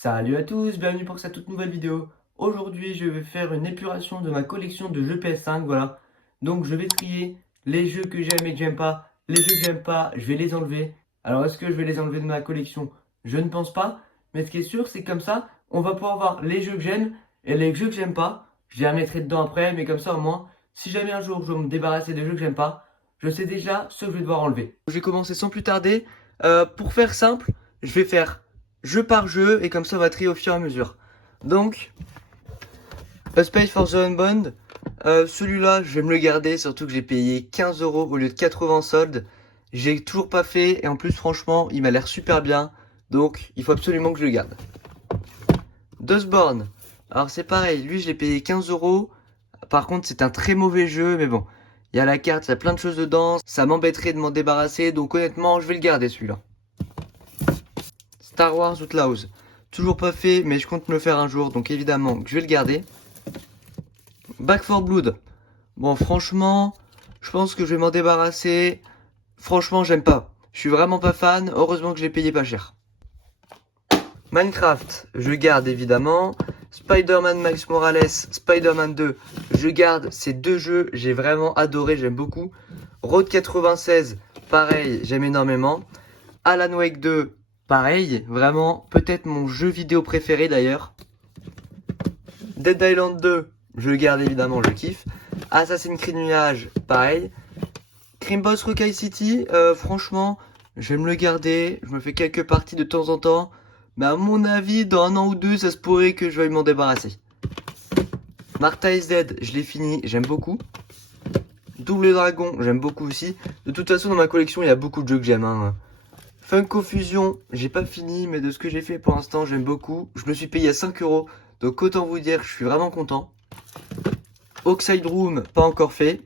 Salut à tous, bienvenue pour cette toute nouvelle vidéo. Aujourd'hui, je vais faire une épuration de ma collection de jeux PS5, voilà. Donc, je vais trier les jeux que j'aime et que j'aime pas. Les jeux que j'aime pas, je vais les enlever. Alors, est-ce que je vais les enlever de ma collection? Je ne pense pas. Mais ce qui est sûr, c'est que comme ça, on va pouvoir voir les jeux que j'aime et les jeux que j'aime pas. Je les remettrai dedans après, mais comme ça, au moins, si jamais un jour je veux me débarrasser des jeux que j'aime pas, je sais déjà ce que je vais devoir enlever. Je vais commencer sans plus tarder. Pour faire simple, je vais faire jeu par jeu et comme ça on va trier au fur et à mesure. Donc, A Space for the Unbound, celui-là je vais me le garder, surtout que j'ai payé 15 € au lieu de 80 soldes. J'ai toujours pas fait et en plus franchement il m'a l'air super bien, donc il faut absolument que je le garde. Dustborn, alors c'est pareil, lui je l'ai payé 15 €. Par contre c'est un très mauvais jeu, mais bon, il y a la carte, il y a plein de choses dedans, ça m'embêterait de m'en débarrasser, donc honnêtement je vais le garder celui-là. Star Wars Outlaws, toujours pas fait, mais je compte me le faire un jour, donc évidemment que je vais le garder. Back 4 Blood, bon franchement, je pense que je vais m'en débarrasser. Franchement j'aime pas, je suis vraiment pas fan, heureusement que je l'ai payé pas cher. Minecraft, je garde évidemment. Spider-Man Miles Morales, Spider-Man 2, je garde ces deux jeux, j'ai vraiment adoré, j'aime beaucoup. Road 96, pareil, j'aime énormément. Alan Wake 2, pareil, vraiment, peut-être mon jeu vidéo préféré d'ailleurs. Dead Island 2, je le garde évidemment, je kiffe. Assassin's Creed Mirage, pareil. Crime Boss Rockay City, franchement, je vais me le garder. Je me fais quelques parties de temps en temps. Mais à mon avis, dans un an ou deux, ça se pourrait que je veuille m'en débarrasser. Martha is Dead, je l'ai fini, j'aime beaucoup. Double Dragon, j'aime beaucoup aussi. De toute façon, dans ma collection, il y a beaucoup de jeux que j'aime. Hein. Funko Fusion, j'ai pas fini, mais de ce que j'ai fait pour l'instant, j'aime beaucoup. Je me suis payé à 5 €, donc autant vous dire, je suis vraiment content. Oxide Room, pas encore fait.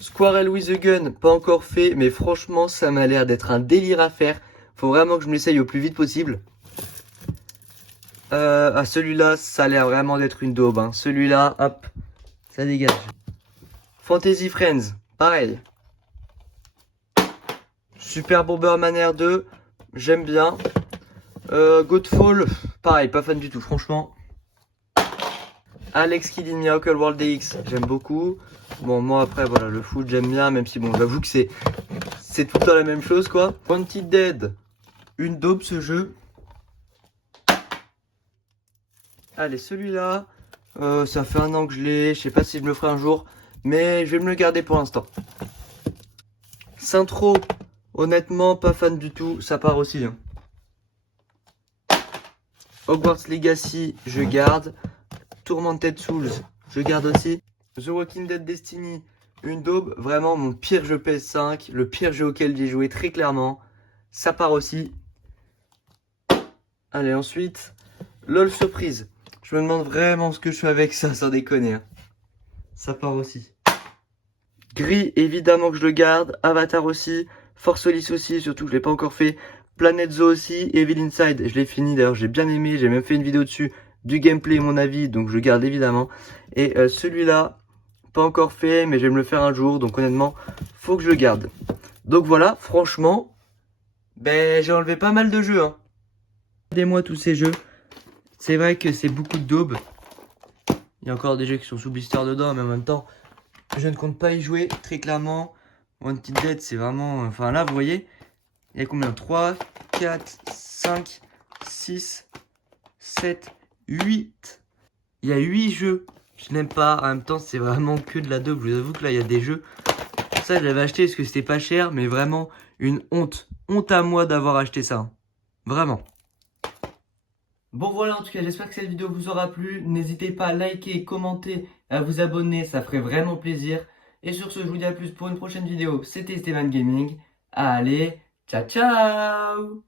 Squirrel with a Gun, pas encore fait, mais franchement, ça m'a l'air d'être un délire à faire. Faut vraiment que je me l'essaye au plus vite possible. Celui-là, ça a l'air vraiment d'être une daube. Hein. Celui-là, hop, ça dégage. Fantasy Friends, pareil. Super Bomberman R2, j'aime bien. Godfall, pareil, pas fan du tout, franchement. Alex Kidd in Miracle World DX, j'aime beaucoup. Bon, moi après, voilà, le foot, j'aime bien, même si, bon, j'avoue que c'est tout le temps la même chose, quoi. Wanted Dead, une daube ce jeu. Allez, celui-là, ça fait un an que je l'ai, je sais pas si je me le ferai un jour, mais je vais me le garder pour l'instant. Saintro, honnêtement, pas fan du tout, ça part aussi. Hein. Hogwarts Legacy, je garde. Tormented Souls, je garde aussi. The Walking Dead Destiny, une daube, vraiment mon pire jeu PS5, le pire jeu auquel j'ai joué très clairement. Ça part aussi. Allez, ensuite, LOL Surprise. Je me demande vraiment ce que je fais avec ça, sans déconner. Hein. Ça part aussi. Gris, évidemment que je le garde. Avatar aussi. Force Solis aussi, surtout que je l'ai pas encore fait. Planet Zoo aussi. Evil Inside, je l'ai fini d'ailleurs, j'ai bien aimé. J'ai même fait une vidéo dessus du gameplay, mon avis, donc je le garde évidemment. Et celui-là, pas encore fait, mais je vais me le faire un jour. Donc honnêtement, faut que je le garde. Donc voilà, franchement, ben j'ai enlevé pas mal de jeux. Hein. Regardez-moi tous ces jeux. C'est vrai que c'est beaucoup de daubes. Il y a encore des jeux qui sont sous blister dedans, mais en même temps, je ne compte pas y jouer, très clairement. Wanted Dead, c'est vraiment... Enfin là, vous voyez, il y a combien? 3, 4, 5, 6, 7, 8. Il y a 8 jeux. Je n'aime pas. En même temps, c'est vraiment que de la daube. Je vous avoue que là, il y a des jeux. Ça, je l'avais acheté parce que c'était pas cher, mais vraiment une honte. Honte à moi d'avoir acheté ça. Vraiment. Bon voilà, en tout cas, j'espère que cette vidéo vous aura plu. N'hésitez pas à liker, commenter, à vous abonner, ça ferait vraiment plaisir. Et sur ce, je vous dis à plus pour une prochaine vidéo. C'était Steven Gaming. Allez, ciao ciao!